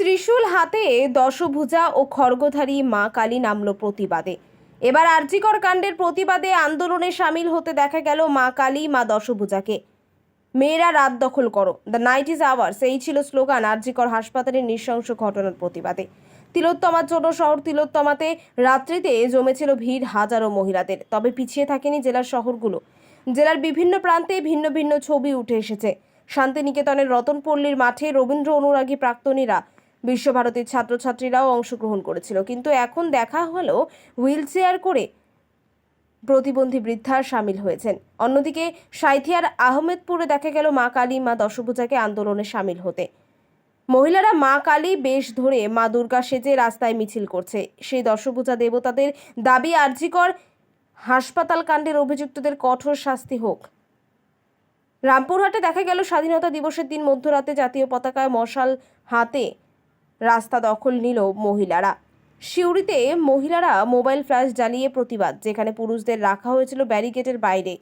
ত্রিশূল হাতে দশভুজা ও খড়গধারী মা কালী নামল প্রতিবাদে। এবার আরজিকর কাণ্ডের প্রতিবাদে আন্দোলনে সামিল হতে দেখা গেল মা কালী, মা দশভুজাকে। মেয়েরা রাত দখল করো। দ্য নাইট ইজ আওয়ার্স, এই ছিল স্লোগান আরজিকর হাসপাতালের নৃশংস ঘটনার প্রতিবাদে। তিলোত্তমার জন্য শহর তিলোত্তমাতে রাত্রিতে জমেছিল ভিড় হাজারো মহিলাদের। তবে পিছিয়ে থাকেনি জেলার শহরগুলো। জেলার বিভিন্ন প্রান্তে ভিন্ন ভিন্ন ছবি উঠে এসেছে। শান্তিনিকেতনের রতনপল্লীর মাঠে রবীন্দ্র অনুরাগী প্রাক্তনীরা বিশ্বভারতীর ছাত্রছাত্রীরাও অংশগ্রহণ করেছিল। কিন্তু এখন দেখা হলো হুইল চেয়ার করে প্রতিবন্ধী বৃদ্ধা সামিল হয়েছেন। অন্যদিকে সাইথিয়ার আহমেদপুরে দেখা গেল মা কালী, মা দশভূজাকে আন্দোলনে সামিল হতে। মহিলারা মা কালী বেশ ধরে মা দুর্গা সেজে রাস্তায় মিছিল করছে। সেই দশভূজা দেবতাদের দাবি আর্জিকর হাসপাতাল কাণ্ডের অভিযুক্তদের কঠোর শাস্তি হোক। রামপুরহাটে দেখা গেল স্বাধীনতা দিবসের দিন মধ্যরাতে জাতীয় পতাকায় মশাল হাতে রাস্তা দখল নিল মহিলারা। সিউড়িতে মহিলারা মোবাইল ফ্ল্যাশ জ্বালিয়ে প্রতিবাদ, যেখানে পুরুষদের রাখা হয়েছিল ব্যারিকেডের বাইরে।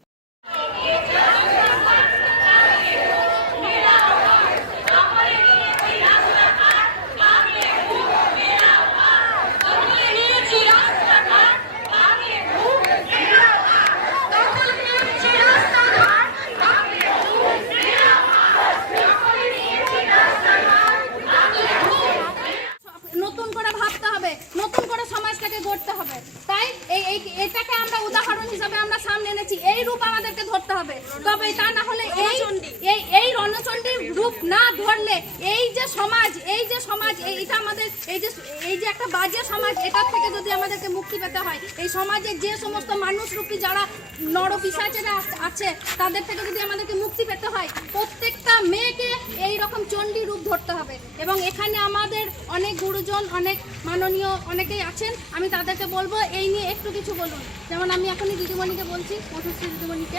সমাজটাকে গড়তে হবে। তাই এই এটাকে আমরা উদাহরণ হিসাবে আমরা সামনে এনেছি। এই রূপ আমাদেরকে ধরতে হবে। তবে তা না হলে এই এই এই রণচণ্ডীর রূপ না ধরলে এই যে সমাজ এই যে সমাজ এই- এটা আমাদের এই যে বাজে সমাজ, এটার থেকে যদি আমাদেরকে মুক্তি পেতে হয়, এই সমাজে যে সমস্ত মানুষ রূপী যারা নর পিসাচেরা আছে তাদের থেকে যদি আমাদেরকে মুক্তি পেতে হয়, প্রত্যেকটা মেয়েকে এই রকম চণ্ডী রূপ ধরতে হবে। এবং এখানে আমাদের অনেক গুরুজন, অনেক মাননীয় অনেকেই আছেন, আমি তাদেরকে বলব, এই নিয়ে একটু কিছু বলুন। যেমন আমি এখনই দিদিমণিকে বলছি, মধুশ্রী দিদিমণিকে।